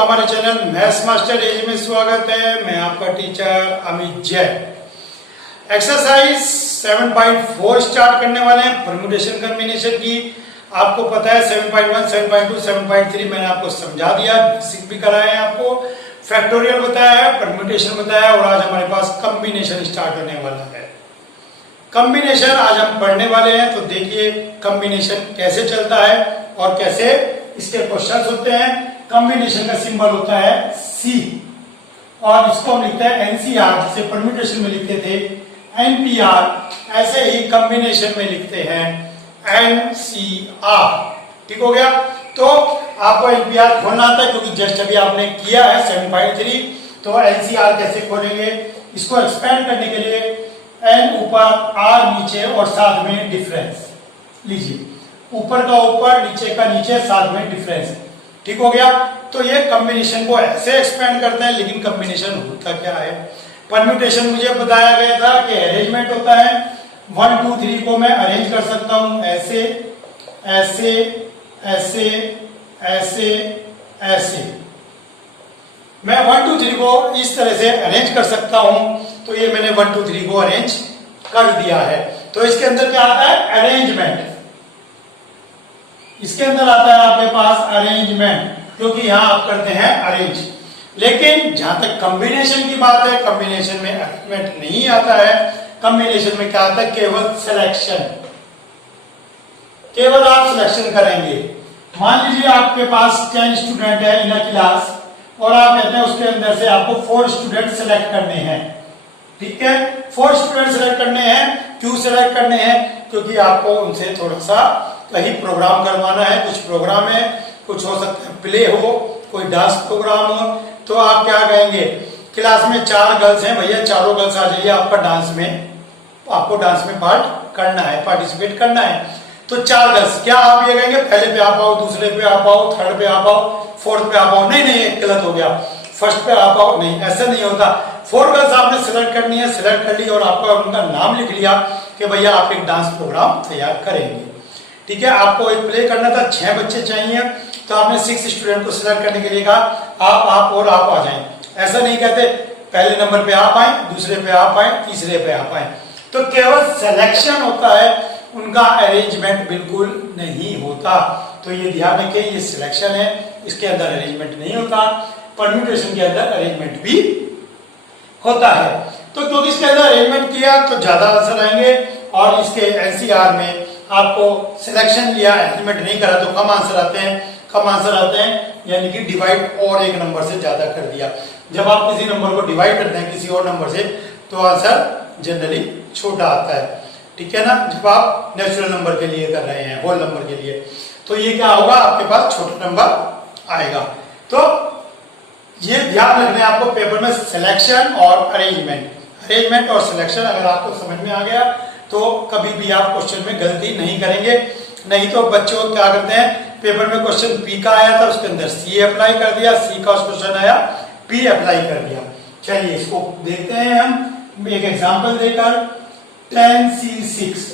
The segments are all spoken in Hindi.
आपका हमारे चैनल मैथ्स मास्टर एजी में स्वागत है। मैं आपका teacher Amit Jain. Exercise 7.4 start करने वाले हैं परम्यूटेशन कॉम्बिनेशन की। आपको पता है 7.1, 7.2, 7.3 मैंने आपको समझा दिया, बेसिक भी कराया है, आपको फैक्टोरियल बताया है, परम्यूटेशन बताया है और आज हमारे पास कॉम्बिनेशन स्टार्ट होने वाला है। कॉम्बिनेशन आज हम पढ़ने वाले हैं, तो देखिए कॉम्बिनेशन कैसे चलता है और कैसे इसके क्वेश्चंस होते हैं। कॉम्बिनेशन का सिंबल होता है C और इसको हम लिखते हैं NCR, जिसे परम्यूटेशन में लिखते थे NPR, ऐसे ही कॉम्बिनेशन में लिखते हैं NCR। ठीक हो गया। तो आपको NPR खोलना आता है क्योंकि जस्ट अभी आपने किया है 7.3, तो NCR कैसे खोलेंगे? इसको एक्सपेंड करने के लिए N ऊपर R नीचे और साथ में डिफरेंस लीजिए, ऊपर का ऊपर नीचे का नीचे साथ में डिफरेंस। ठीक हो गया। तो ये कॉम्बिनेशन को ऐसे एक्सपेंड करते हैं, लेकिन कॉम्बिनेशन होता क्या है? परम्यूटेशन मुझे बताया गया था कि अरेंजमेंट होता है। 1 2 3 को मैं अरेंज कर सकता हूं ऐसे ऐसे ऐसे ऐसे ऐसे। मैं 1 2 3 को इस तरह से अरेंज कर सकता हूं। तो ये मैंने 1 2 3 को अरेंज कर दिया है। तो इसके अंदर क्या आता है? अरेंजमेंट। इसके अंदर आता है आपके पास अरेंजमेंट, क्योंकि यहां आप करते हैं अरेंज। लेकिन जहां तक कॉम्बिनेशन की बात है, कॉम्बिनेशन में अरेंजमेंट नहीं आता है। कॉम्बिनेशन में क्या आता है? केवल सिलेक्शन। केवल आप सिलेक्शन करेंगे। मान लीजिए आपके पास 10 स्टूडेंट है इन अ क्लास और आप कहते हैं उसके अंदर से आपको 4 स्टूडेंट सेलेक्ट करने हैं। ठीक है, 4 स्टूडेंट सेलेक्ट करने हैं। क्यों सेलेक्ट करने हैं? क्योंकि आपको उनसे थोड़ा सा कहीं प्रोग्राम करवाना है। कुछ प्रोग्राम है, कुछ हो सकता है प्ले हो, कोई डांस प्रोग्राम हो। तो आप क्या कहेंगे? क्लास में 4 गर्ल्स हैं, भैया चारों गर्ल्स आ जाइए, आपको डांस में पार्ट करना है, पार्टिसिपेट करना है। तो 4 गर्ल्स, क्या आप ये कहेंगे पहले पे आप आओ, दूसरे पे आप आओ, थर्ड पे आप आओ, फोर्थ पे आप आओ? नहीं नहीं, गलत हो गया। फर्स्ट पे आप आओ, नहीं, ऐसा नहीं होता। 4 गर्ल्स आपने सिलेक्ट करनी है, सिलेक्ट कर ली और आपका उनका नाम लिख लिया कि भैया आप एक डांस प्रोग्राम तैयार करेंगे। ठीक है, आपको एक प्ले करना था, 6 बच्चे चाहिए, तो आपने 6 स्टूडेंट को सिलेक्ट करने के लिए कहा आप और आप आ जाएं। ऐसा नहीं कहते पहले नंबर पे आप आए, दूसरे पे आप आए, तीसरे पे आप आए। तो केवल सिलेक्शन होता है, उनका अरेंजमेंट बिल्कुल नहीं होता। तो ये ध्यान रखें, ये सिलेक्शन है, इसके अंदर अरेंजमेंट नहीं होता। परम्यूटेशन के अंदर अरेंजमेंट भी होता है। तो क्योंकि इसके अंदर अरेंजमेंट किया तो ज्यादा आंसर आएंगे और इसके एनसीआर में आपको सिलेक्शन लिया, अरेंजमेंट नहीं करा तो कम आंसर आते हैं। कम आंसर आते हैं यानी कि डिवाइड और एक नंबर से ज्यादा कर दिया। जब आप किसी नंबर को डिवाइड करते हैं किसी और नंबर से तो आंसर जनरली छोटा आता है। ठीक है ना, जब आप नेचुरल नंबर के लिए कर रहे हैं, होल नंबर के लिए, तो ये क्या होगा? आपके पास छोटा नंबर आएगा। तो ये ध्यान रखना है आपको पेपर में, सिलेक्शन और अरेंजमेंट। अरेंजमेंट और सिलेक्शन अगर आपको समझ में आ गया तो कभी भी आप क्वेश्चन में गलती नहीं करेंगे। नहीं तो बच्चों क्या करते हैं, पेपर में क्वेश्चन P का आया था, उसके अंदर C अप्लाई कर दिया, C का क्वेश्चन आया P अप्लाई कर दिया। चलिए इसको देखते हैं हम एक एग्जांपल देकर। 10C6,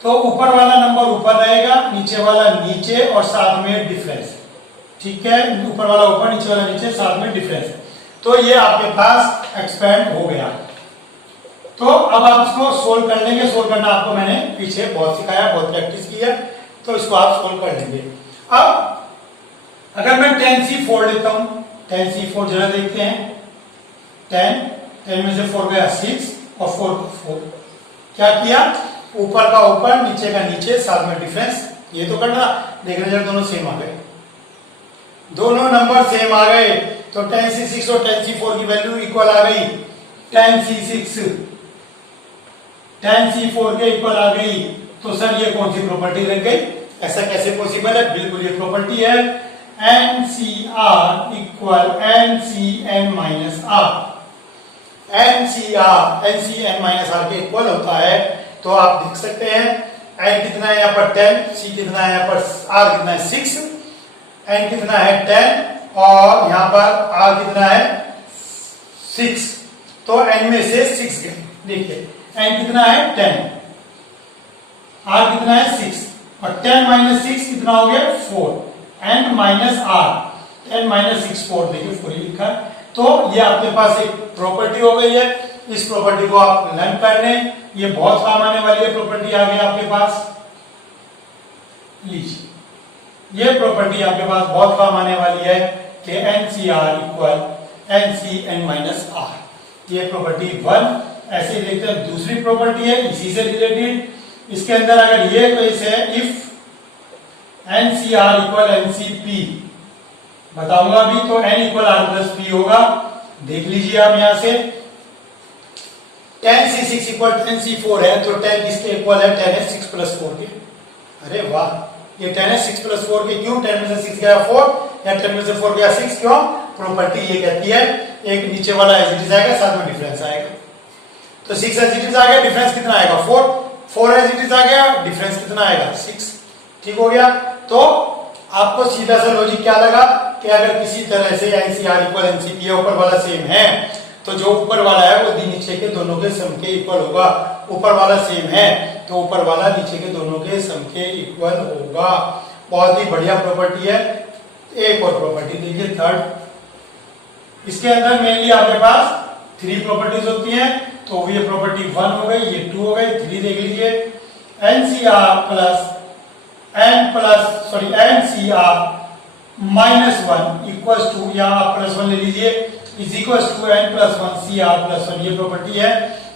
तो ऊपर वाला नंबर ऊपर रहेगा, नीचे वाला नीचे और साथ में डिफरेंस। ठीक है, ऊपर वाला ऊपर, नीचे वाला नीचे, साथ में डिफरेंस। तो ये आपके पास एक्सपेंड हो गया। तो अब आप इसको सोल्व कर लेंगे। सोल्व करना आपको मैंने पीछे बहुत सिखाया, बहुत प्रैक्टिस की है, तो इसको आप सोल्व कर लेंगे। अब अगर मैं 10C4 लेता हूं, 10C4 जरा देखते हैं। 10 में से 4 गया 6 और 4 4। क्या किया? ऊपर का ऊपर, नीचे का नीचे, साथ में डिफरेंस। ये तो करना, देखने जरा दोनों सेम आ गए, दोनों नंबर सेम आ गए। तो 10C6 और 10C4 की वैल्यू इक्वल आ गई। 10C6 10C4 के इक्वल आ गई। तो सर ये कौन सी प्रॉपर्टी लग गई? ऐसा कैसे पॉसिबल है? बिल्कुल ये प्रॉपर्टी है, NCR equal NCn minus R। NCn minus R के इक्वल होता है। तो आप देख सकते हैं n कितना है यहाँ पर 10, C कितना है यहाँ पर, R कितना है 6, n कितना है 10 और यहाँ पर R कितना है 6। तो n में से 6 गए। देखिए n कितना है 10, R कितना है 6 और 10 माइनस 6 कितना हो गया 4, n minus R। n minus 6 4 देखिए 4 ही लिखा है। तो ये आपके पास एक प्रॉपर्टी हो गई है, इस प्रॉपर्टी को आप लर्न कर लें, ये बहुत काम आने वाली है प्रॉपर्टी आ गई आपके पास। लीजिए ये प्रॉपर्टी आपके पास बहुत काम आने वाली है कि NCR equal NCn minus R, ये प्रॉपर्टी 1। ऐसे ही देखते हैं दूसरी प्रॉपर्टी है इसी से रिलेटेड, इसके अंदर अगर ये केस है इफ NCR इक्वल NCP बताऊंगा अभी, तो n equal R plus P होगा। देख लीजिए आप यहां से tan C6 equal tan C4 है, तो tan किसके इक्वल है, tan है 6 प्लस 4 के। अरे वाह, ये tan है 6 प्लस 4 के, क्यों, 10 में से 6 गया 4 या 10 में से 4 गया 6, क्यों, प्रॉपर्टी ये कहती है एक नीचे वाला एज इट इज आएगा, साथ में डिफरेंस आएगा। तो 6 एज इट इज आ गया, डिफरेंस कितना आएगा 4, 4 एज इट इज आ गया, डिफरेंस कितना आएगा 6। ठीक हो गया। तो आपको सीधा सा लॉजिक क्या लगा कि अगर किसी तरह से NCR इक्वल NCP ऊपर वाला सेम है, तो जो ऊपर वाला है वो नीचे के दोनों के सम के इक्वल होगा। ऊपर वाला सेम है तो ऊपर वाला नीचे के दोनों के सम के इक्वल होगा। बहुत ही बढ़िया प्रॉपर्टी है। एक और प्रॉपर्टी देखिए थर्ड, इसके अंदर मेनली आपके पास 3 प्रॉपर्टीज होती हैं, तो ये प्रॉपर्टी 1 हो गई, ये 2 हो गई, 3 देख लीजिए। NCR माइनस 1 इक्वल्स टू, या आप प्लस 1 ले लीजिए, is equals to n plus 1 CR plus 1। ये प्रॉपर्टी है,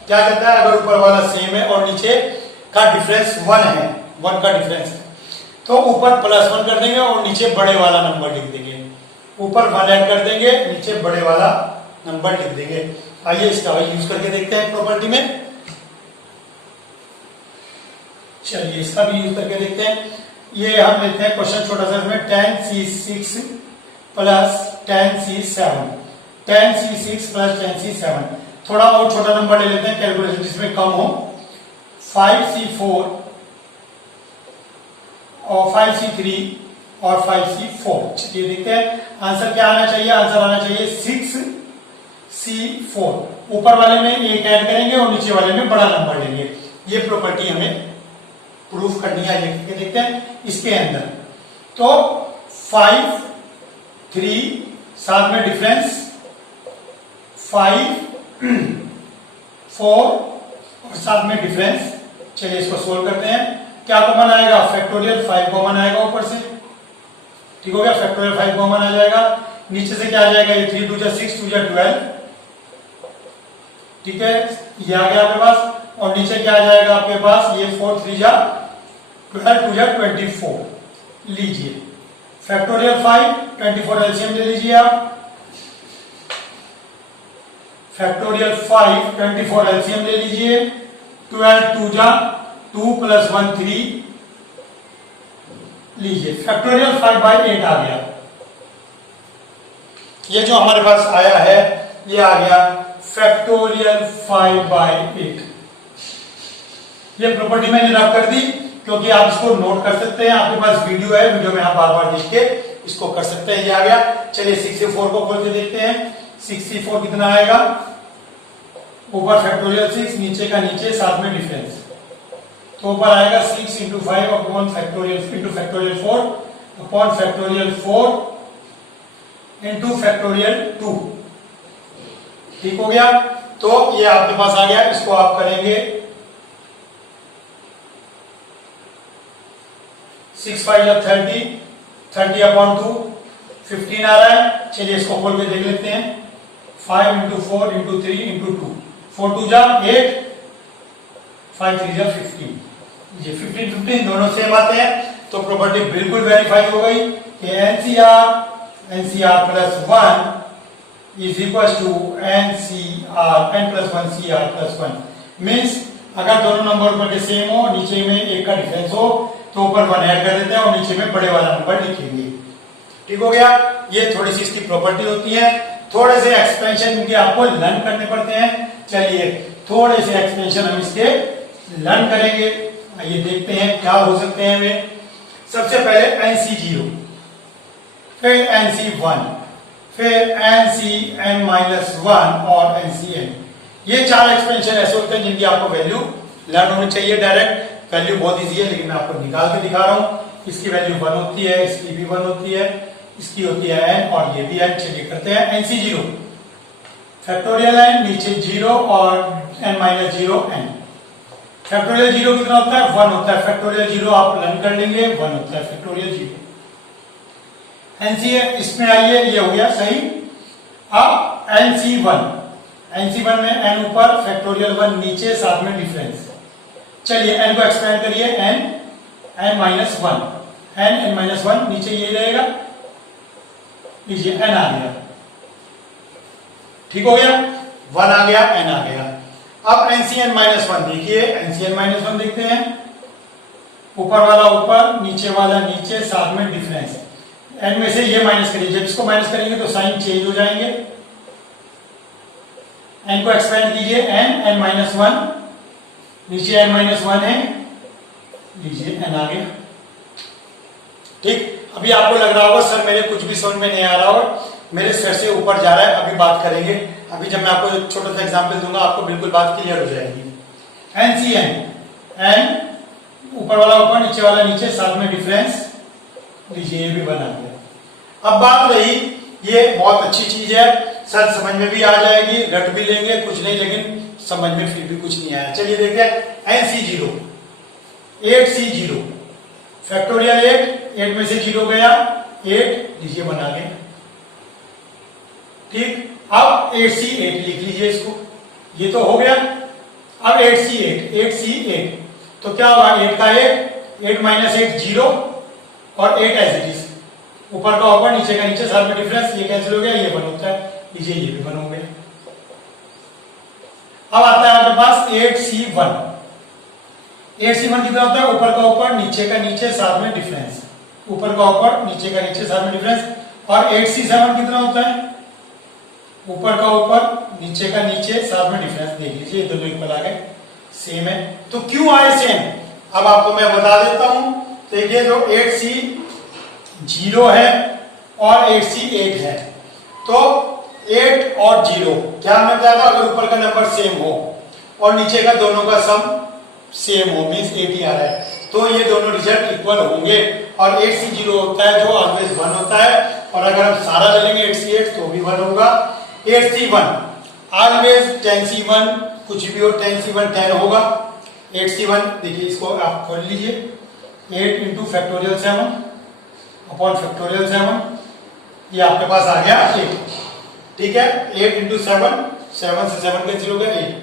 क्या कहता है, अगर ऊपर वाला सेम है और नीचे का डिफरेंस 1 है, 1 का डिफरेंस है, तो ऊपर प्लस 1 कर देंगे और नीचे बड़े वाला नंबर लिख देंगे। ऊपर 1 ऐड कर देंगे, नीचे बड़े वाला नंबर लिख देंगे। आइए इसका यूज करके देखते हैं प्रॉपर्टी में। चलिए इसका भी यूज करके देखते हैं। ये हम लेते हैं क्वेश्चन छोटा सा, इसमें tan C6 plus tan C7, tan C6 plus tan C7। थोड़ा और छोटा नंबर ले लेते हैं कैलकुलेशन जिसमें कम हो, 5C4 और 5C3 और 5C4। चलिए देखते हैं आंसर क्या आना चाहिए। आंसर आना चाहिए 6C4। ऊपर वाले में एक ऐड करेंगे और नीचे वाले में बड़ा नंबर लेंगे। ये प्रॉपर्टी हमें प्रूफ करनी है, लिख के देखते हैं इसके अंदर। तो 5 3 साथ में डिफरेंस 5 4 और साथ में डिफरेंस। चलिए इसको सोल्व करते हैं। क्या कॉमन आएगा, फैक्टोरियल 5 कॉमन आएगा ऊपर से। ठीक हो गया, फैक्टोरियल 5 कॉमन आ जाएगा। नीचे से क्या आ जाएगा, ये 3 2 6 2 12। ठीक है, ये आ गया आपके पास। और नीचे क्या आ जाएगा आपके पास, ये 4 3 12 2 24। लीजिए फैक्टोरियल 5 24 एलसीएम ले लीजिए आप। फैक्टोरियल 5 24 एलसीएम ले लीजिए। 12 2 2 प्लस 1 3। लीजिए फैक्टोरियल 5/8 आ गया। ये जो हमारे पास आया है ये आ गया फैक्टोरियल 5/8। ये प्रॉपर्टी मैंने रब कर दी क्योंकि आप इसको नोट कर सकते हैं। आपके पास वीडियो है, वीडियो में आप बार बार देख के इसको कर सकते हैं। ये आ गया। चलिए 64 को खोल के देखते हैं। 64 कितना आएगा, ऊपर फैक्टोरियल 6, नीचे का नीचे, साथ में डिफरेंस। तो ऊपर आएगा 6 into 5 upon factorial into factorial 4 upon factorial 4 into factorial 2। ठीक हो गया। तो ये आपके पास आ गया। इसको आप करेंगे 6 5 30, 30 अपॉन 2 15 आ रहा है। चलिए इसको खोल के देख लेते हैं। 5 इंटू 4 इंटू 3 इंटू 2, 4 2 8, 5 3 15। ये 15 15 दोनों सेम आते हैं, तो प्रॉपर्टी बिल्कुल वेरीफाई हो गई कि NCR plus 1 is equal to NCR n plus 1 CR plus 1। Means अगर दोनों नंबर ऊपर के सेम हो, नीचे में एक का डिफरेंस हो, तो ऊपर 1 ऐड कर देते हैं और नीचे में बड़े वाला नंबर लिखेंगे। ठीक हो गया। ये थोड़ी सी इसकी प्रॉपर्टी होती है। थोड़े से एक्सपेंशन इनके आपको लर्न करने पड़ते हैं। चलिए थोड़े से एक्सपेंशन हम इसके लर्न करेंगे। आइए देखते हैं क्या हो सकते हैं वे। सबसे पहले NC0, फिर NC1, फिर NCn-1 और NCn। ये 4 एक्सपेंशन ऐसे होते हैं जिनकी आपको वैल्यू लर्न होनी चाहिए। डायरेक्ट वैल्यू बहुत इजी है, लेकिन मैं आपको निकाल के दिखा रहा हूं। इसकी वैल्यू 1 होती है, इसकी भी 1 होती है, इसकी होती है n और ये भी n। चलिए करते हैं NC 0 फैक्टोरियल n नीचे 0 और n माइनस 0 n। फैक्टोरियल 0 कितना होता है 1 होता है। फैक्टोरियल 0 आप लर्न कर लेंगे 1 होता है फैक्टोरियल 0। NC इसमें आइए ये हो गया सही। अब NC1 में n ऊपर फैक्टोरियल 1 नीचे साथ में डिफरेंस। चलिए n को एक्सपेंड करिए n माइनस 1 n-1 नीचे ये रहेगा। लीजिए n आ गया, ठीक हो गया 1 आ गया n आ गया। अब NCn-1 देखिए NCn-1 देखते हैं। ऊपर वाला ऊपर नीचे वाला नीचे साथ में डिफरेंस। n में से ये माइनस करिए, जब इसको माइनस करेंगे तो साइन चेंज हो जाएंगे। n को एक्सपेंड कीजिए n-1 नीचे n-1 है, लीजिए n आ गया। ठीक, अभी आपको लग रहा होगा सर मेरे कुछ भी समझ में नहीं आ रहा और मेरे सिर से ऊपर जा रहा है। अभी बात करेंगे, अभी जब मैं आपको एक छोटा सा एग्जांपल दूंगा आपको बिल्कुल बात क्लियर हो जाएगी। NCn n ऊपर वाला ऊपर नीचे वाला नीचे साथ में डिफरेंस, लीजिए ये भी बना गया। अब बात रही, ये बहुत अच्छी चीज है सर, समझ में भी आ जाएगी, रट भी लेंगे कुछ नहीं, लेकिन समझ में फिर भी कुछ नहीं आया। चलिए देखते हैं NC0 8C0 फैक्टोरियल 8 में से 0 गया 8, लीजिए बना गया। ठीक, अब 8C8 लिख लीजिए इसको, ये तो हो गया। अब 8C8 तो क्या हुआ 8 का 8 माइनस 8 0 और 8 एज इट इज, ऊपर का ऊपर नीचे का नीचे साथ में डिफरेंस, ये कैंसिल हो गया, ये वन होता है, लीजिए ये भी वन हो गया। अब आता है आपके पास 8C1 कितना होता है ऊपर का ऊपर नीचे का नीचे साथ में डिफरेंस, ऊपर का ऊपर नीचे का नीचे साथ में डिफरेंस। और 8C7 कितना होता है ऊपर का ऊपर नीचे का नीचे साथ में डिफरेंस। देख लीजिए ये दोनों इक्वल आ गए, सेम है। तो क्यों आए सेम, अब आपको मैं बता देता हूं। देखिए जो 8C0 है और 8C8 है, तो 8 और 0 क्या हमें बताया था, अगर ऊपर का नंबर सेम हो और नीचे का दोनों का सम सेम हो मींस 8 ही आ रहा है, तो ये दोनों रिजल्ट इक्वल होंगे। और 8C0 होता है जो ऑलवेज 1 होता है, और अगर हम सारा ले लेंगे 8C8 तो भी 1 होगा। 8C1 ऑलवेज 10C1 कुछ भी हो 10C1 10 होगा। 8C1 देखिए इसको आप खोल लीजिए, 8 इंटू फैक्टोरियल 7 अपॉन फैक्टोरियल 7, ये आपके पास आ गया 8। ठीक है, 8 इंटू 7 से 7 कैंसिल हो गया 8।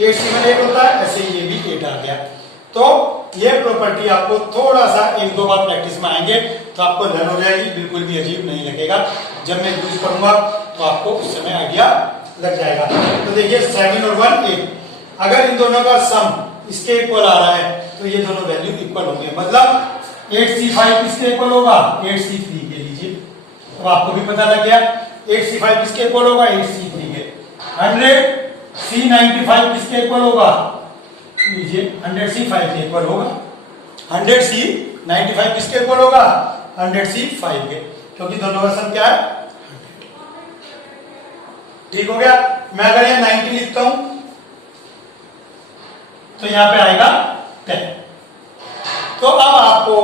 8C1 8 होता है, ऐसे ये भी 8 आ गया। तो ये प्रॉपर्टी आपको थोड़ा सा 1-2 बार प्रैक्टिस में आएंगे तो आपको लर्न हो जाएगी, बिल्कुल भी अजीब नहीं लगेगा। जब मैं यूज करूंगा तो आपको उस समय आइडिया लग जाएगा। तो देखिए 7 और 1 8, अगर इन दोनों का सम इसके इक्वल आ रहा है तो ये दोनों वैल्यू इक्वल होंगे, मतलब 8C5 किसके इक्वल होगा 8C3 के। लीजिए तो आपको भी पता लग गया 8C5 किसके इक्वल होगा 8C3 के। 100C95 किसके इक्वल होगा, लीजिए 100C5 के इक्वल होगा। 100C95 किसके इक्वल होगा 100C5 के, क्योंकि दोनों का सम क्या है 100। ठीक हो गया। मैं अगर ये 90 लिखता हूं तो यहां पे आएगा 10। तो अब आपको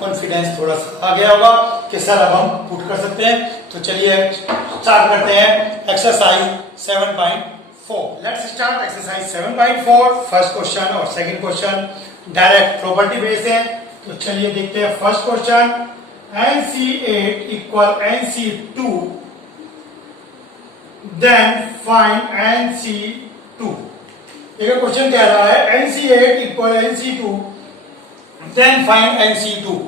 कॉन्फिडेंस थोड़ा सा आ गया होगा कि सर अब हम पुट कर सकते हैं। तो चलिए स्टार्ट करते हैं exercise 7.4। Let's start exercise 7.4। First question और second question direct property based है। तो चलिए देखते हैं first question, NC8 equal NC2 then find NC2। एक क्वेश्चन कह रहा है NC8 equal NC2 then find NC2।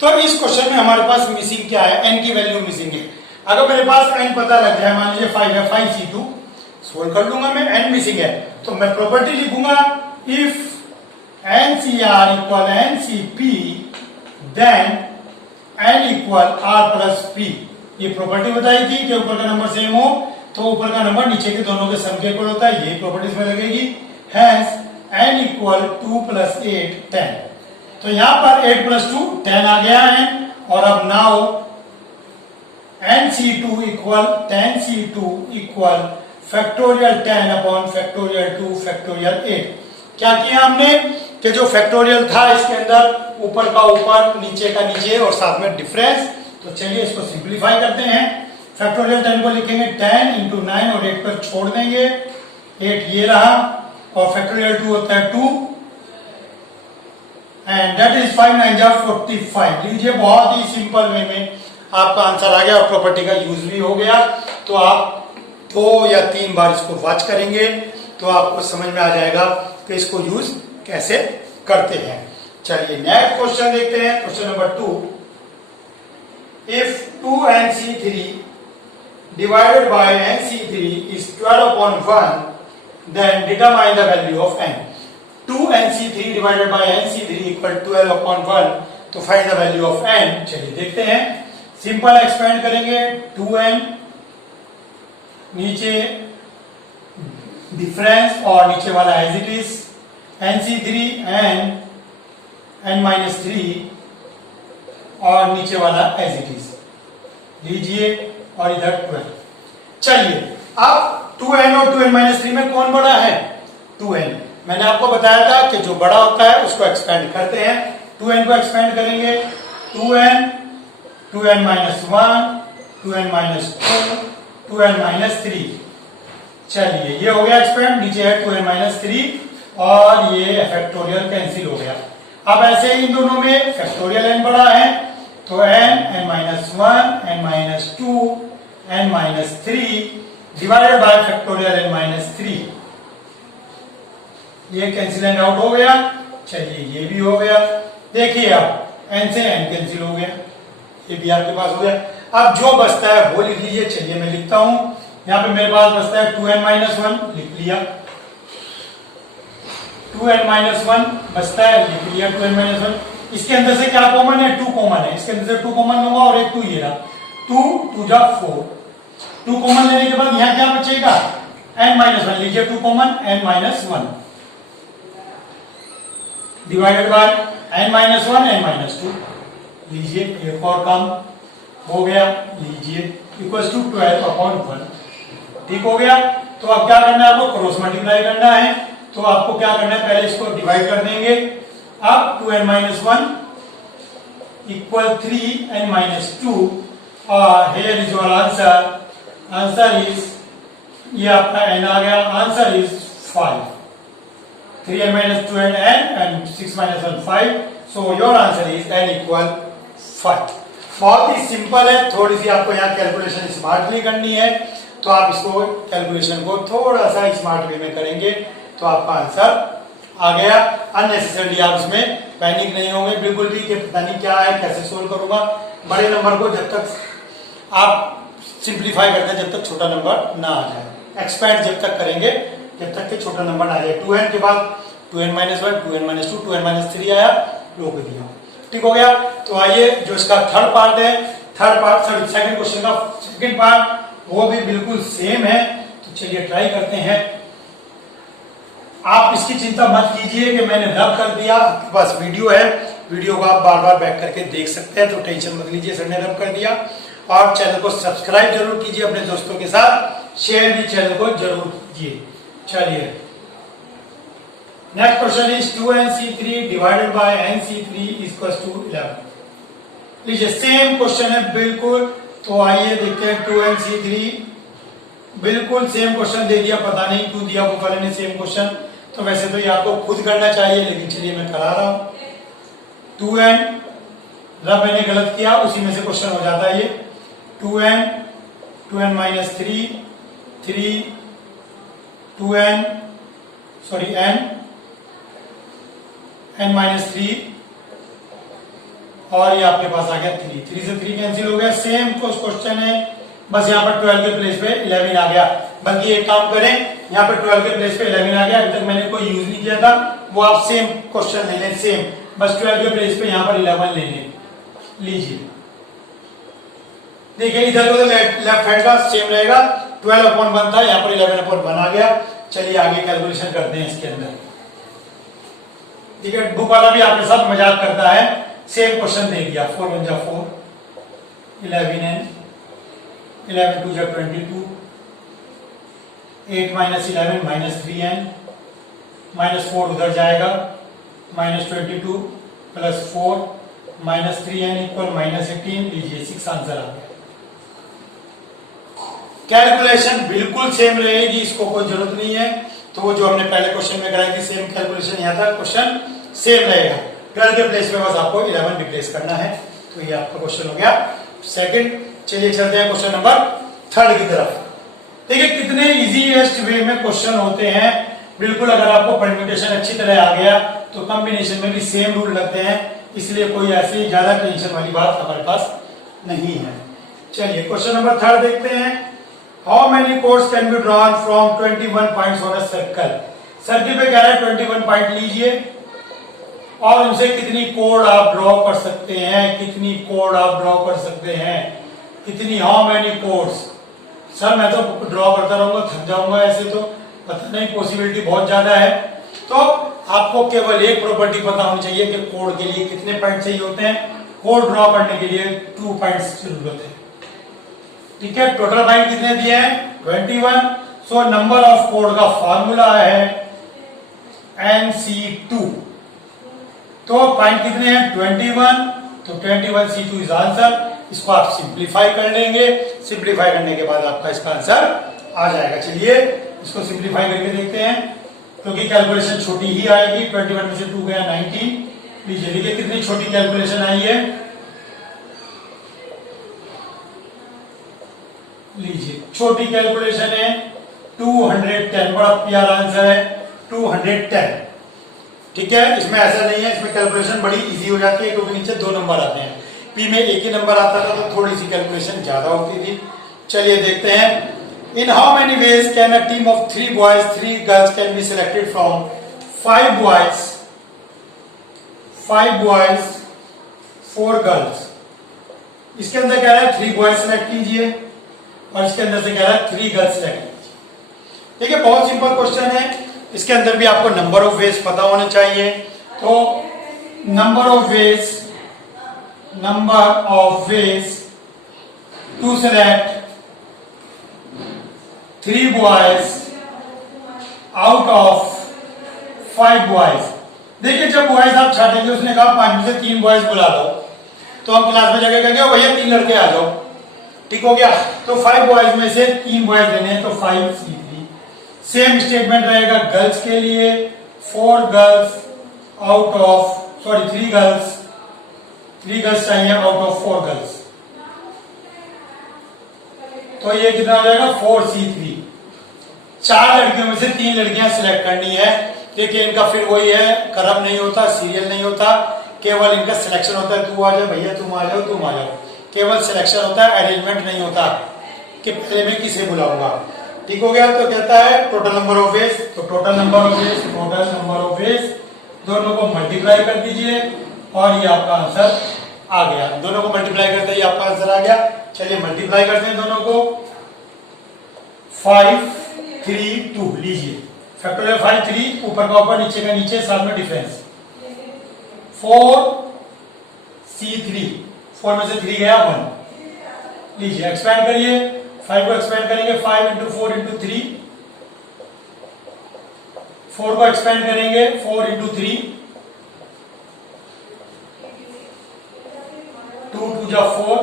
तो इस क्वेश्चन में हमारे पास मिसिंग क्या है, n की वैल्यू मिसिंग है। अगर मेरे पास n पता लग जाए, मान लीजिए 5 है, 5C2 सोल्व कर लूंगा मैं, n मिसिंग है तो मैं प्रॉपर्टी लिखूंगा if NCR equal NCP then n equal R plus P। ये प्रॉपर्टी बताई थी कि ऊपर का नंबर सेम हो तो ऊपर का नंबर नीचे के दोनों के सम के इक्वल होता है, ये प्रॉपर्टी इसमें लगेगी। Hence n equal 2 plus 8 10। तो यहां पर 8 प्लस 2 10 आ गया है। और अब now NC2 equal 10C2 equal factorial 10 upon factorial 2 factorial 8। क्या किया हमने कि जो फैक्टोरियल था इसके अंदर ऊपर का ऊपर नीचे का नीचे और साथ में डिफरेंस, तो तो चलिए इसको सिंप्लीफाई करते हैं। फैक्टोरियल 10 को लिखेंगे 10 इंटू 9 और 8 पर छोड़ देंगे, 8 ये रहा, और फैक्टोरियल 2 होता है 2 एंड दैट इज 5 9 जा 45। लीजिए बहुत ही सिंपल वे में आपका आंसर आ गया और प्रॉपर्टी का यूज भी हो गया। तो आप 2 या 3 बार इसको वॉच करेंगे तो आपको समझ में आ जाएगा कि इसको यूज कैसे करते हैं। चलिए नेक्स्ट क्वेश्चन देखते हैं, question number 2। If 2nc3 divided by nc3 is 12/1, then determine the value of n. 2nc3 divided by nc3 equal 12/1, तो find the value of n। चलिए देखते हैं, सिंपल एक्सपेंड करेंगे, 2n नीचे डिफरेंस और नीचे वाला as it is, nc3 n-3 और नीचे वाला एज इट इज लीजिए, और इधर 12। चलिए अब 2n और 2n-3 में कौन बड़ा है? 2n। मैंने आपको बताया था कि जो बड़ा होता है उसको एक्सपेंड करते हैं। 2n को एक्सपेंड करेंगे, 2n 2n-1 2n-2 2n-3। चलिए ये हो गया एक्सपेंड, नीचे है 2n-3 और ये फैक्टोरियल कैंसिल हो गया। अब ऐसे ही इन दोनों में फैक्टोरियल n बड़ा है तो n n-1 n-2 n-3 divided by factorial n-3, ये कैंसिल एंड आउट हो गया। चलिए ये भी हो गया, देखिए अब n से n कैंसिल हो गया, ये भी आपके पास हो गया। अब जो बचता है वो लिख लीजिए। चलिए मैं लिखता हूं, यहां पे मेरे पास बचता है 2n-1, लिख लिया, 2n-1 बचता है, लिख लिया 2n-1। इसके अंदर से क्या कॉमन है? 2 कॉमन है, इसके अंदर से 2 कॉमन लूंगा और एक 2 ये रहा, 2 2 जा 4, 2 कॉमन लेने के बाद यहां क्या बचेगा? n-1, लीजिए 2 common, n-1 divided by n-1 n-2, लीजिए एक और काम हो गया, लीजिए इक्वल्स टू 12/1, ठीक हो गया। तो अब क्या करना है? आपको क्रॉस मल्टीप्लाई करना है, तो आपको क्या करना है? पहले इसको डिवाइड कर देंगे। अब 2n-1 इक्वल 3n-2 और here is your answer, answer is, ये आपका n आ गया, answer is 5, 3n-2 and n and 6-1 5, so your answer is n equal 5। बहुत ही सिंपल है, थोड़ी सी आपको यहाँ कैलकुलेशन स्मार्टली करनी है, तो आप इसको कैलकुलेशन को थोड़ा सा स्मार्ट वे में करेंगे तो आपका आंसर आ गया। अननेसेसरली आप इसमें पैनिक नहीं होंगे बिल्कुल भी कि पता नहीं क्या है, कैसे सोल्व करूंगा। बड़े नंबर को जब तक आप सिंप्लीफाई करते हैं, जब तक छोटा नंबर ना आ जाए, एक्सपेंड जब तक करेंगे जब तक कि छोटा नंबर ना आ जाए। 2n के बाद 2n-1 2n-2 2n-3 आया, रोक दिया, ठीक हो गया। तो आइए जो इसका थर्ड पार्ट है, सेकंड क्वेश्चन का सेकंड पार्ट, वो भी बिल्कुल सेम है। तो चलिए ट्राई करते हैं। आप इसकी चिंता मत कीजिए कि मैंने रब कर दिया, आपके पास वीडियो है, वीडियो को आप बार बार बैक करके देख सकते हैं, तो टेंशन मत लीजिए सर ने रब कर दिया। और चैनल को सब्सक्राइब जरूर कीजिए अपने दोस्तों के साथ, शेयर भी चैनल को जरूर कीजिए। चलिए next question is 2nc3 divided by nc3 equals to 11। लीजिए सेम क्वेश्चन है बिल्कुल, तो आइए देखते हैं। 2nc3 बिल्कुल सेम क्वेश्चन दे दिया, पता नहीं क्यों दिया वो वाले ने सेम क्वेश्चन, तो वैसे तो ये आपको खुद करना चाहिए, लेकिन चलिए मैं करा रहा हूं। 2n रब मैंने गलत किया, उसी में से क्वेश्चन हो जाता है ये। 2n 2n-3 3 2n sorry n-3 और ये आपके पास आ गया 3 3 से 3 कैंसिल हो गया। सेम क्वेश्चन है, बस यहाँ पर 12 के प्लेस पे 11 आ गया। बल्कि एक काम करें, यहाँ पर 12 के प्लेस पे 11 आ गया, अभी तक मैंने कोई यूज नहीं किया था, वो आप सेम क्वेश्चन ले लें, सेम, बस 12 के प्लेस पे यहाँ पर 11 ले लें। लीजिए देखिए इधर तो लेफ्ट हैंड का सेम रहेगा, 12/1 था, यहाँ पर 11/1 आ गया। चलिए आगे कैलकुलेशन करते हैं इसके अंदर। ठीक है, बुक वाला भी आपके साथ मजाक करता है, सेम क्वेश्चन दे दिया, 4 1 जा 4 11n 11 2 जा 22 8 -11 -3n -4 उधर जाएगा, -22 +4 -3n इक्वल -18, लीजिए 6 आंसर आ गया। कैलकुलेशन बिल्कुल सेम रहेगी, इसको कोई जरूरत नहीं है। तो वो जो हमने पहले क्वेश्चन में कराई थी सेम कैलकुलेशन यहाँ था, क्वेश्चन सेम रहेगा। 12 के प्लेस में बस आपको 11 रिप्लेस करना है। तो ये आपका क्वेश्चन हो गया सेकंड। चलिए चलते हैं क्वेश्चन नंबर 3 की तरफ। देखिए कितने इजीएस्ट वे में क्वेश्चन होते हैं। बिल्कुल अगर आपको परम्यूटेशन अच्छी तरह आ गया तो कॉम्बिनेशन में भी सेम रूल लगते हैं, इसलिए कोई ऐसी ज्यादा टेंशन वाली बात हमारे पास नहीं है। चलिए क्वेश्चन नंबर 3 देखते हैं। How many codes can be drawn from 21 points on a circle. Circle पे कह रहा है 21 पॉइंट लीजिए और उनसे कितनी कोड आप ड्रॉ कर सकते हैं, कितनी कोड आप ड्रॉ कर सकते हैं, कितनी, हाउ मेनी कोड्स। सर मैं तो ड्रॉ करता रहूंगा, थक जाऊंगा, ऐसे तो पता नहीं, पॉसिबिलिटी बहुत ज्यादा है। तो आपको केवल एक प्रॉपर्टी पता होनी चाहिए कि कोड के लिए कितने पॉइंट चाहिए होते हैं। कोड ड्रॉ करने के लिए 2 पॉइंट्स की जरूरत है। ठीक है, टोटल पॉइंट कितने दिए हैं 21। सो नंबर ऑफ कोड का फॉर्मूला है NC2। तो पॉइंट कितने हैं 21, तो 21C2 इज आंसर। इसको आप सिंप्लीफाई कर लेंगे, सिंप्लीफाई करने के बाद आपका इसका आंसर आ जाएगा। चलिए इसको सिंप्लीफाई करके देखते हैं, क्योंकि कैलकुलेशन छोटी ही आएगी। 21 में से 2 गया 19। लीजिए देखिए कितनी छोटी कैलकुलेशन आई है। लीजिए छोटी कैलकुलेशन है 210, बड़ा प्यारा आंसर है 210। ठीक है, इसमें ऐसा नहीं है, इसमें कैलकुलेशन बड़ी इजी हो जाती है क्योंकि नीचे 2 नंबर आते हैं। पी में एक ही नंबर आता था तो थोड़ी सी कैलकुलेशन ज्यादा होती थी। चलिए देखते हैं। इन how many ways can a team of 3 boys 3 girls can be selected from 5 boys 4 girls. इसके अंदर कह रहा है 3 बॉयज सिलेक्ट कीजिए और इसके अंदर से कह रहा है 3 गर्ल्स सिलेक्ट कीजिए। देखिए बहुत सिंपल क्वेश्चन है, इसके अंदर भी आपको नंबर ऑफ वेज पता होने चाहिए। तो number of ways to select 3 boys out of 5 boys. देखिए जब बॉयज आप छाटेंगे, उसने कहा 5 में से 3 बॉयज बुला लो, तो हम क्लास में जाके कहेंगे भैया 3 लड़के आ जाओ। ठीक हो गया, तो 5 बॉयज में से 3 बॉयज लेने हैं, तो 5C3। सेम स्टेटमेंट रहेगा गर्ल्स के लिए, 4 गर्ल्स आउट ऑफ 3 गर्ल्स चाहिए आउट ऑफ 4 गर्ल्स। तो ये कितना हो जाएगा 4C3। 4 लड़कियों में से 3 लड़कियां सिलेक्ट करनी है। देखिए इनका फिर वही है, क्रम नहीं होता, सीरियल नहीं होता, केवल इनका सिलेक्शन होता है। तू आ जाओ भैया, तुम आ जाओ, तुम आ जाओ, केवल सिलेक्शन होता है, अरेंजमेंट नहीं होता कि पहले मैं किसे बुलाऊंगा। ठीक हो गया, तो कहता है टोटल नंबर ऑफ वेज। तो टोटल नंबर ऑफ वेज दोनों को मल्टीप्लाई कर दीजिए और ये आपका आंसर आ गया। दोनों को मल्टीप्लाई करते ही आपका आंसर आ गया। चलिए मल्टीप्लाई करते हैं दोनों को। 5 3 2 लीजिए, फैक्टोरियल 5 3, ऊपर का ऊपर नीचे का नीचे, साथ में डिफरेंस 4C3। 4 में से 3 गया 1। लीजिए एक्सपेंड करिए, 5 को एक्सपेंड करेंगे 5 इंटू 4 इंटू 3। 4 को एक्सपेंड करेंगे 4 इंटू 3, 2 2 जा 4,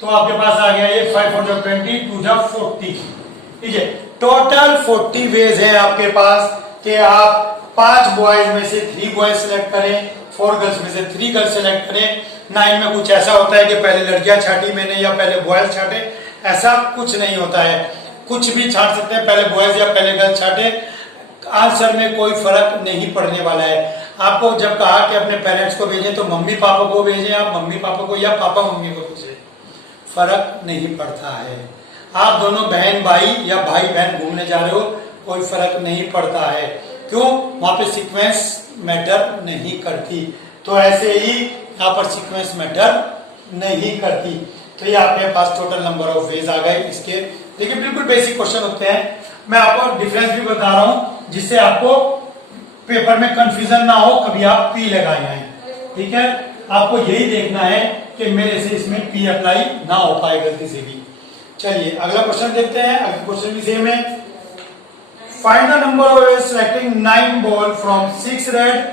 तो आपके पास आ गया ये 5 4 जा 20, 2 जा 40। लीजिए टोटल 40 वेज है आपके पास कि आप 5 बॉयज में से 3 बॉयज सिलेक्ट करें, 4 गर्ल्स में से 3 गर्ल्स सिलेक्ट करें। 9 में कुछ ऐसा होता है कि पहले लड़कियां छाटी मैंने या पहले बॉयज छाटे, ऐसा कुछ नहीं होता है। कुछ भी छाट सकते हैं, पहले बॉयज या पहले गर्ल्स छाटे, आंसर में कोई फर्क नहीं पड़ने वाला है। आपको जब कहा कि अपने पेरेंट्स को भेजें तो मम्मी पापा को भेजें, आप मम्मी पापा को या पापा मम्मी को भेजें, फर्क नहीं पड़ता है। आप दोनों बहन भाई या भाई बहन घूमने जा रहे हो, कोई फर्क नहीं पड़ता है। क्यों? वहां पे सीक्वेंस मैटर नहीं करती। तो ऐसे ही यहाँ पर सीक्वेंस मैटर नहीं करती। तो ये आपके पास टोटल नंबर ऑफ वेज आ गए इसके। देखिए बिल्कुल बेसिक क्वेश्चन होते हैं, मैं आपको डिफरेंस भी बता रहा हूं जिससे आपको पेपर में कंफ्यूजन ना हो, कभी आप पी लगाए आए। ठीक है, आपको यही देखना है कि मेरे से इसमें पी अप्लाई ना हो पाए गलती से भी। चलिए अगला क्वेश्चन देखते हैं। अगला क्वेश्चन भी सेम है। Find the number of veg selecting 9 ball from 6 red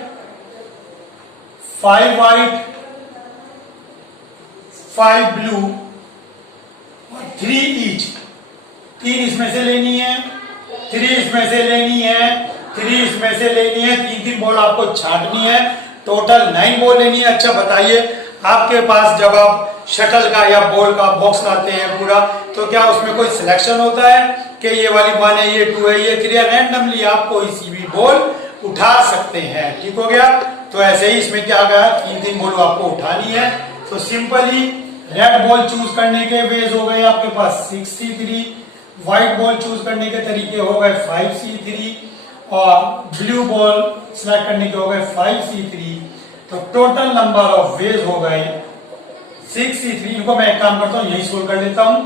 5 white 5 blue और 3 ईच। 3 इसमें से लेनी है, 3 इसमें से लेनी है, 3 इसमें से लेनी है, 3 बॉल आपको छांटनी है, टोटल 9 बॉल लेनी है। अच्छा बताइए, आपके पास जब आप शटल का या बॉल का बॉक्स लाते हैं पूरा, तो क्या उसमें कोई सिलेक्शन होता है कि ये वाली 1 है, ये 2 है, ये 3 है? रैंडमली आप कोई सी भी बॉल उठा सकते हैं। ठीक हो गया? तो ऐसे ही इसमें क्या गया, 3 बॉल आपको उठानी है। तो सिंपली रेड बॉल चूज करने के वेज हो गए आपके पास 6C3, व्हाइट बॉल चूज करने के तरीके हो गए 5C3 और ब्लू बॉल सिलेक्ट करने के हो गए 5C3। तो टोटल नंबर ऑफ वेज हो गए 6C3। इनको मैं एक काम करता हूं, यही सोल्व कर लेता हूं।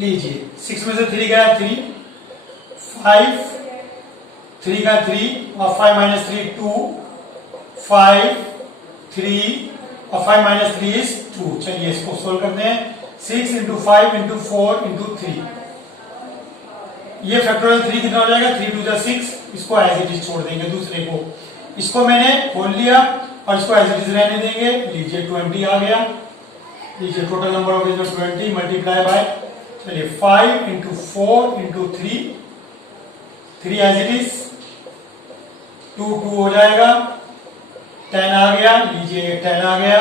लीजिए, 6 में से 3 गया 3, 5, 3 का 3 और 5 माइनस 3 2, 5, 3 और 5 माइनस 3 इज 2। चलिए इसको सोल्व करते हैं। 6 इंटू 5 इंटू 4 इंटू 3, ये फैक्टोरियल 3 कितना हो जाएगा, 3 टू 6। इसको एज इट इज छोड़ देंगे दूसरे को। इसको मैंने खोल लिया और इसको एज इट इज रहने देंगे। लीजिए 20 आ गया। लीजिए total number of ways 20 multiply by, चलिए 5 into 4 into 3 as it is, 2 हो जाएगा, 10 आ गया। लीजिए 10 आ गया।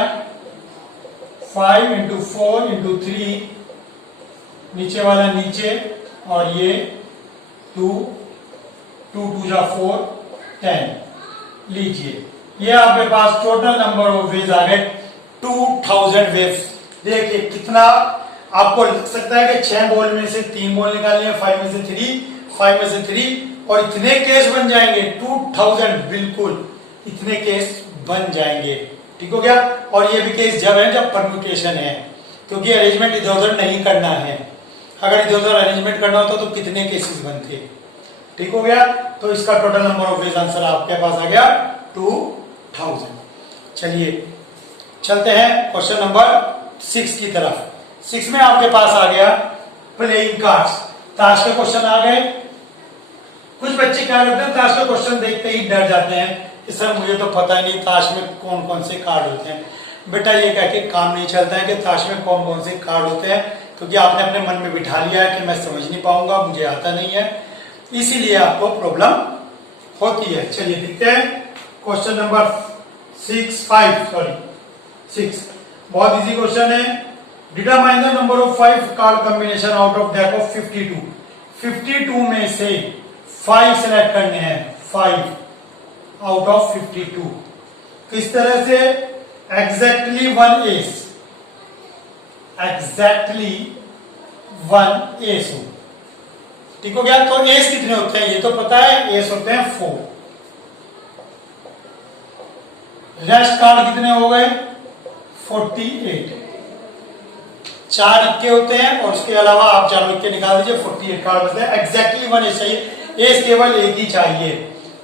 5 इंटू 4 इंटू 3, नीचे वाला नीचे, और ये 2 2 जा 4, 10। लीजिए ये आपके पास टोटल नंबर ऑफ वेज आ गए 2000 वेव्स। देखिए कितना आपको लग सकता है कि 6 बॉल में से 3 बॉल निकालनी है, 5 में से 3, 5 में से 3, और इतने केस बन जाएंगे 2000, बिल्कुल इतने केस बन जाएंगे। ठीक हो गया? और ये भी केस जब है जब परम्यूटेशन है, क्योंकि अरेंजमेंट इधर उधर नहीं करना है। अगर इधर उधर अरेंजमेंट करना होता तो कितने केसेस बनते। ठीक हो गया? तो इसका total number of veg answer आपके पास आ गया 2000। चलिए चलते हैं क्वेश्चन नंबर 6 की तरफ। 6 में आपके पास आ गया प्लेइंग कार्ड्स, ताश के क्वेश्चन आ गए। कुछ बच्चे क्या करते हैं, ताश के क्वेश्चन देखते ही डर जाते हैं कि सर मुझे तो पता ही नहीं ताश में कौन कौन से कार्ड होते हैं। बेटा ये कह के काम नहीं चलता है कि ताश में कौन कौन से कार्ड होते हैं, क्योंकि आपने अपने मन में बिठा लिया है कि मैं समझ नहीं पाऊंगा, मुझे आता नहीं है, इसीलिए आपको प्रॉब्लम होती है। चलिए देखते हैं क्वेश्चन नंबर 6। बहुत इजी क्वेश्चन है। Determine the number of 5 card combination out of deck of 52। 52 में से 5 सेलेक्ट करने हैं, 5 आउट ऑफ 52। किस तरह से? एग्जैक्टली 1 एस, एग्जैक्टली 1 एस हो। ठीक हो गया? तो एस कितने होते हैं ये तो पता है, एस होते हैं 4। रेस्ट कार्ड कितने हो गए? 48। 4 इक्के होते हैं और उसके अलावा आप 4 इक्के निकाल दीजिए, 48 कार्ड बचते हैं। एग्जैक्टली 1 एस चाहिए, एस केवल एक ही चाहिए।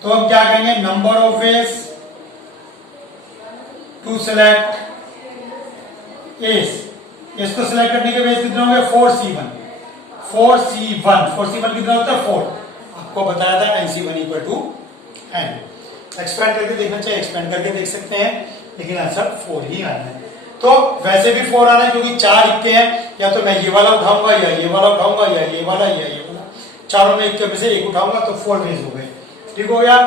तो हम क्या कहेंगे, number of ways to select S. S को सिलेक्ट करने के वेज कितने होंगे? 4C1। 4C1 कितना होता है? 4। आपको बताया था NC1 equal to n। Expand करके देखना चाहिए, एक्सपेंड करके देख सकते हैं, लेकिन आंसर 4 ही आना है। तो वैसे भी 4 आना है क्योंकि 4 इक्के हैं, या तो मैं ये वाला उठाऊंगा या ये वाला उठाऊंगा या ये वाला या ये वाला, चारों में इक्के में से एक उठाऊंगा, तो 4 वेज हो गए। ठीक हो गया?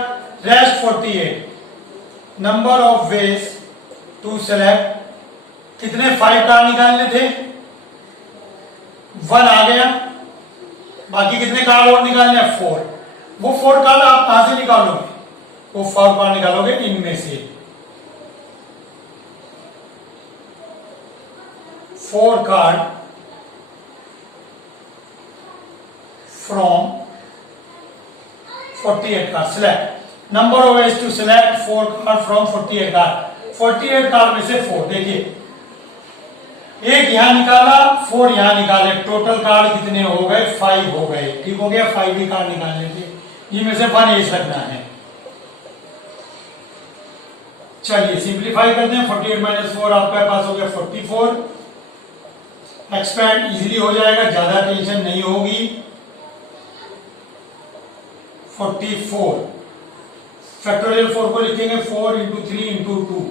Rest 48। Number of ways to select, कितने 5 कार्ड निकालने थे? 1 आ गया। बाकी कितने कार्ड और निकालने हैं? 4। वो 4 कार्ड आप कहां से निकालोगे? वो 4 कार्ड निकालोगे इनमें से। 4 card from 48 card. Select number of ways to select 4 card from 48 card. 48 card में से 4, देखिए एक यहां निकाला, 4 यहां निकाले, टोटल कार्ड कितने हो गए? 5 हो गए। ठीक हो गया? 5 भी कार्ड निकालने थे, इनमें से 1 एस रखना है। चलिए सिंप्लीफाई करते हैं। 48 माइनस 4 आपके पास हो गया 44। एक्सपेंड इजीली हो जाएगा, ज्यादा टेंशन नहीं होगी। 44 फैक्टोरियल 4 को लिखेंगे 4 इंटू 3 इंटू 2,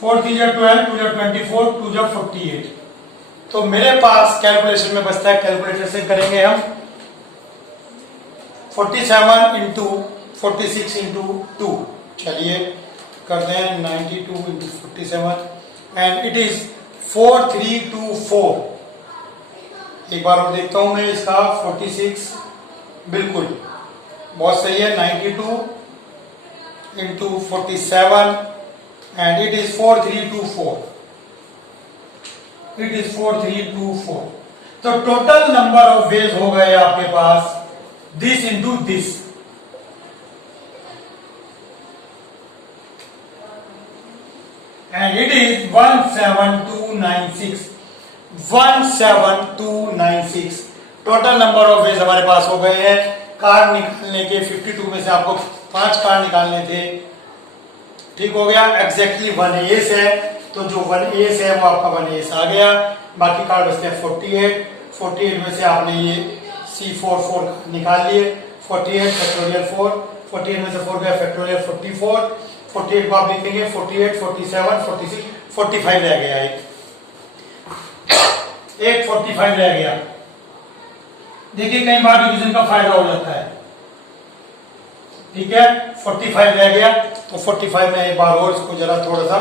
4 3 जा 12, 2 जा 24, 2 जा 48। तो मेरे पास कैलकुलेशन में बचता है, कैलकुलेटर से करेंगे हम 47 इंटू 46 इंटू 2। चलिए करते हैं 92 इंटू 47 एंड इट इज 4324। एक बार और देखता हूं मैं इसका 46, बिल्कुल बहुत सही है। 92 into 47 and it is 4324। It is 4324। तो टोटल नंबर ऑफ वेज हो गए आपके पास this into this. And it is 17296। 17296 total number of ways हमारे पास हो गए हैं। कार्ड निकालने के 52 में से आपको 5 कार्ड निकालने थे, ठीक हो गया। एग्जैक्टली 1 एस है, तो जो 1 एस है वो आपका 1 एस आ गया। बाकी कार्ड बचते हैं 48 में से आपने ये C44 निकाल लिए। 48 फैक्टोरियल 4, 48 में से 4 गया फैक्टोरियल 44। 48 को आप लिखेंगे 48, 47, 46, 45 रह गया। एक 45 रह गया। देखिए कई बार डिवीजन का फायदा हो जाता है, ठीक है। 45 रह गया, तो 45 में एक बार और इसको जरा थोड़ा सा,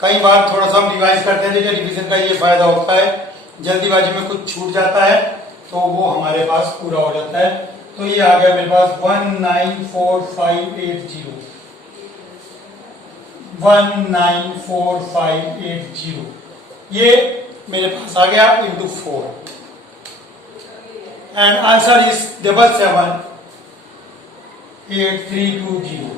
कई बार थोड़ा सा हम रिवाइज करते हैं। देखिए डिवीजन का ये फायदा होता है, जल्दीबाजी में कुछ छूट जाता है तो वो हमारे पास पूरा हो जाता है। तो ये आ गया मेरे पास 194580। 194580 ये मेरे पास आ गया into 4 and answer is 778320।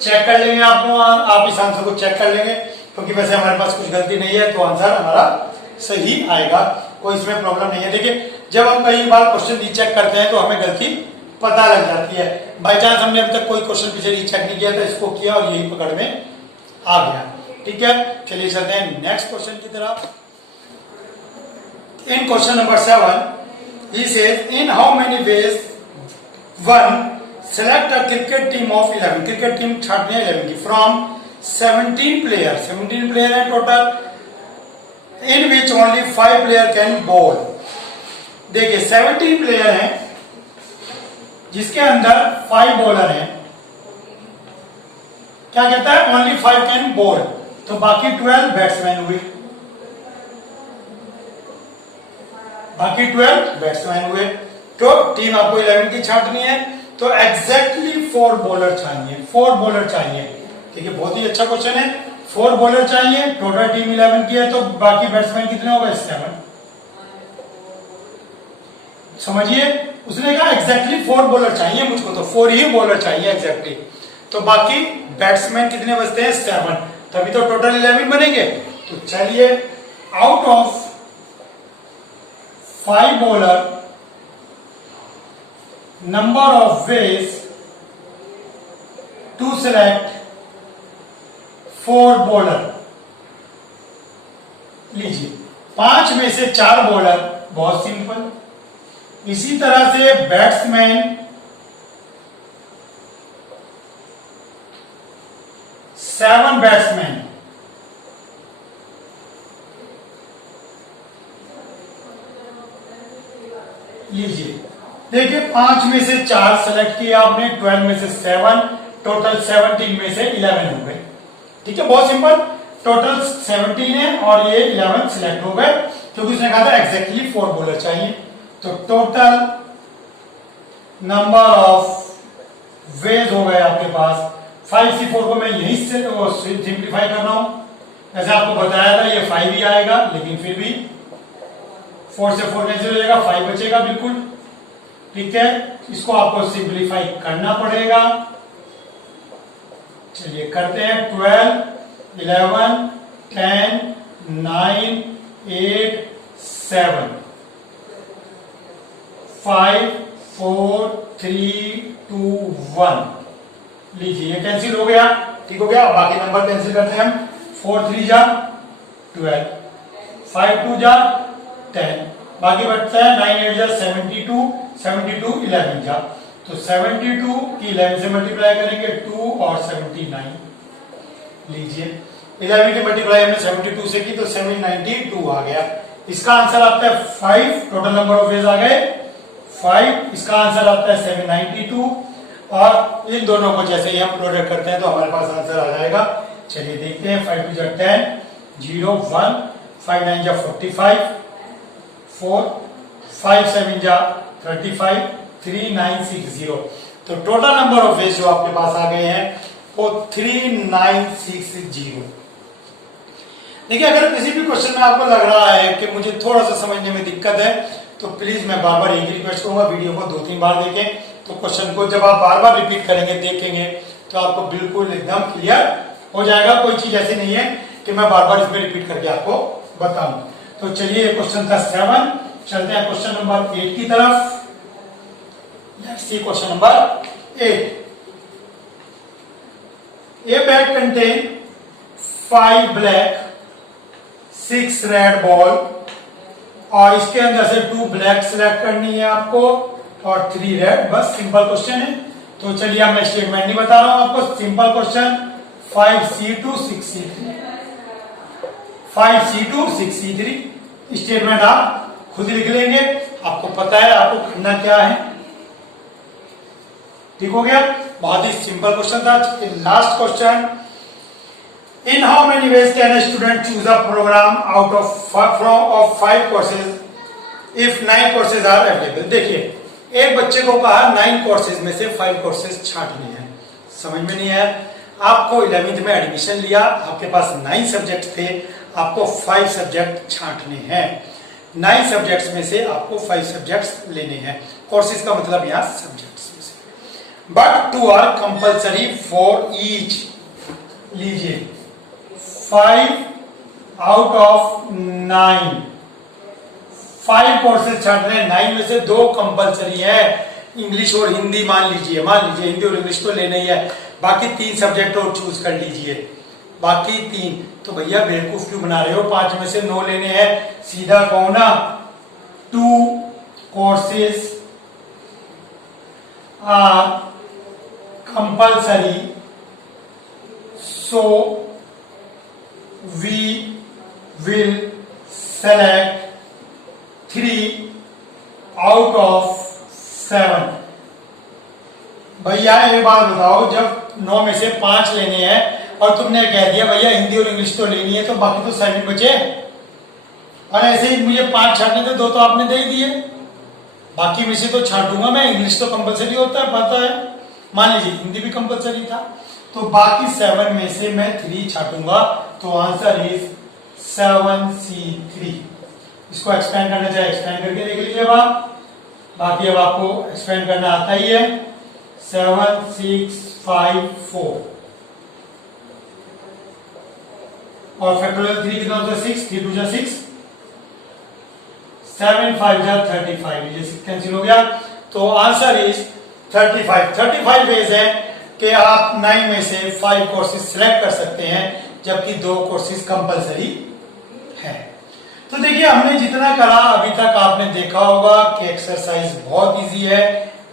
Check कर लेंगे आप इस आंसर को चेक कर लेंगे, क्योंकि वैसे हमारे पास कुछ गलती नहीं है तो आंसर हमारा सही आएगा, कोई इसमें प्रॉब्लम नहीं है। देखिए जब हम कई बार क्वेश्चन रीचेक करते हैं तो हमें गलती पता लग जाती है। बाई चांस हमने अभी तक कोई क्वेश्चन पीछे रीचेक नहीं किया तो इसको किया और यही पकड़ में आ गया, ठीक है। चलिए चलते हैं नेक्स्ट क्वेश्चन की तरफ। इन question number 7 he says in how many ways 1 select a cricket team of 11। Cricket team छाटनी है 11 की फ्रॉम 17 प्लेयर। 17 प्लेयर है total, in which only 5 player can bowl. देखिए 17 प्लेयर हैं जिसके अंदर 5 बॉलर हैं। क्या कहता है? ओनली 5 कैन बॉल, तो बाकी 12 बैट्समैन हुए। बाकी 12 बैट्समैन हुए। तो टीम आपको 11 की छाटनी है, तो एग्जैक्टली 4 बॉलर चाहिए। 4 बॉलर चाहिए, ठीक है। बहुत ही अच्छा क्वेश्चन है। 4 बॉलर चाहिए, टोटल टीम 11 की है, तो बाकी बैट्समैन कितने हो गए? 7। समझिए, उसने कहा एग्जैक्टली 4 बॉलर चाहिए मुझको, तो 4 ही बॉलर चाहिए एग्जैक्टली। तो बाकी बैट्समैन कितने बचते हैं? 7, तभी तो टोटल 11 बनेंगे। तो चलिए out of 5 bowler number of ways to select 4 bowler. लीजिए 5 में से 4 बॉलर, बहुत सिंपल। इसी तरह से बैट्समैन 7 बैट्समैन। लीजिए देखिए 5 में से 4 सेलेक्ट किया आपने, 12 में से 7, टोटल 17 में से 11 हो गए, ठीक है। बहुत सिंपल, टोटल 17 है और ये 11 सिलेक्ट हो गए, क्योंकि उसने कहा था एग्जैक्टली 4 बॉलर चाहिए। तो टोटल नंबर ऑफ वेज हो गए आपके पास 5C4 को मैं यहीं से सिंप्लीफाई कर रहा हूं। ऐसे आपको बताया था ये 5 ही आएगा, लेकिन फिर भी 4 से 4 कैंसिल हो जाएगा, 5 बचेगा बिल्कुल, ठीक है। इसको आपको सिंप्लीफाई करना पड़ेगा। चलिए करते हैं। 12, 11, 10, 9, 8, 7, 5, 4, 3, 2, 1। लीजिए ये कैंसिल हो गया, ठीक हो गया। बाकी नंबर कैंसिल करते हैं हम। 4 3 जा 12, 5 2 जा 10, बाकी बचता है 9 8 जा 72, 72 11 जा। तो 72 की 11 से मल्टीप्लाई करेंगे 2 और 79। लीजिए 11 की मल्टीप्लाई हमने 72 से की तो 792 आ गया। इसका आंसर आता है 5, टोटल नंबर ऑफ वेज आ गए 5। इसका आंसर आता है 792 और इन दोनों को जैसे ही हम प्रोडक्ट करते हैं तो हमारे पास आंसर आ जाएगा। चलिए देखते हैं 5 2 10 0 1 5 9 45 4 5 7 35 3 9 6 0। तो टोटल नंबर ऑफ वेज जो आपके पास आ गए हैं वो 3960। देखिए अगर किसी भी क्वेश्चन में आपको लग रहा है कि मुझे थोड़ा सा समझने में दिक्कत है तो प्लीज मैं बार बार एक रिक्वेस्ट करूंगा, वीडियो को 2-3 बार देखें। तो क्वेश्चन को जब आप बार बार रिपीट करेंगे देखेंगे तो आपको बिल्कुल एकदम क्लियर हो जाएगा। कोई चीज ऐसी नहीं है कि मैं बार बार इसमें रिपीट करके आपको बताऊं। तो चलिए क्वेश्चन था 7, चलते हैं क्वेश्चन नंबर 8 की तरफ। Let's see question number 8। A bag contain 5 black 6 red ball और इसके अंदर से 2 ब्लैक सिलेक्ट करनी है आपको और 3 रेड। बस सिंपल क्वेश्चन है। तो चलिए अब मैं स्टेटमेंट नहीं बता रहा हूं आपको, simple question 5C2 6C3 5C2 6C3 statement आप खुद लिख लेंगे। आपको पता है आपको करना क्या है। ठीक हो गया, बहुत ही सिंपल क्वेश्चन था। Last question, in how many ways can a student choose a program out of 5 courses if 9 courses are available. देखिए एक बच्चे को कहा 9 कोर्सेज में से 5 कोर्सेज छांटने हैं। समझ में नहीं आया? आपको 11th में एडमिशन लिया, आपके पास 9 सब्जेक्ट थे, आपको 5 सब्जेक्ट छांटने हैं। 9 सब्जेक्ट्स में से आपको 5 सब्जेक्ट्स लेने हैं। कोर्सेज का मतलब यहां सब्जेक्ट्स में से। But 2 are compulsory for each. लीजिए 5 आउट ऑफ 9 5 कोर्सेज छाट रहे हैं। 9 में से 2 कंपल्सरी है, इंग्लिश और हिंदी। मान लीजिए हिंदी और इंग्लिश तो लेना ही है, बाकी 3 सब्जेक्ट और चूज कर लीजिए। बाकी 3 तो भैया बेवकूफ क्यों बना रहे हो? 5 में से 9 लेने हैं, सीधा कहो ना 2 courses are compulsory so we will select 3 out of 7। भैया एक बात बताओ, जब 9 में से 5 लेने हैं और तुमने कह दिया भैया हिंदी और इंग्लिश तो लेनी है, तो बाकी तो 7 बचे। और ऐसे ही मुझे 5 छांटने थे, 2 तो आपने दे ही दिए, बाकी में से तो छांटूंगा मैं। इंग्लिश तो कंपलसरी होता है, पता है। मान लीजिए हिंदी भी कंपलसरी था, तो बाकी 7 में से मैं 3 छाटूंगा। तो आंसर इज 7C3। इसको एक्सपेंड करना चाहे एक्सपेंड करके देख लीजिए आप, बाकी अब आपको एक्सपेंड करना आता ही है। 7 6 5 4 और फैक्टोरियल 3 कितना होता है? 6 3 2 6 7 5 35। ये 6 कैंसिल हो गया, तो आंसर इज 35। 35 वेज है कि आप 9 में से 5 कोर्सेज सिलेक्ट कर सकते हैं, जबकि 2 कोर्सेज कंपलसरी है। तो देखिए हमने जितना करा अभी तक आपने देखा होगा कि एक्सरसाइज बहुत इजी है,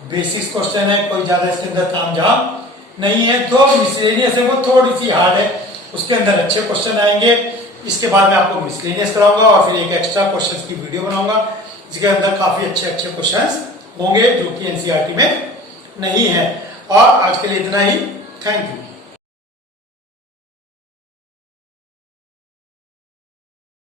बेसिक्स क्वेश्चन है, कोई ज्यादा इसके अंदर तामझाम नहीं है। तो मिसलेनियस है वो थोड़ी सी हार्ड है, उसके अंदर अच्छे क्वेश्चन आएंगे। इसके बाद मैं आपको मिसलेनियस कराऊंगा और फिर एक एक्स्ट्रा क्वेश्चंस की वीडियो बनाऊंगा जिसके अंदर काफी अच्छे अच्छे क्वेश्चंस होंगे जो कि एनसीईआरटी में नहीं है। और आज के लिए इतना ही। Thank you.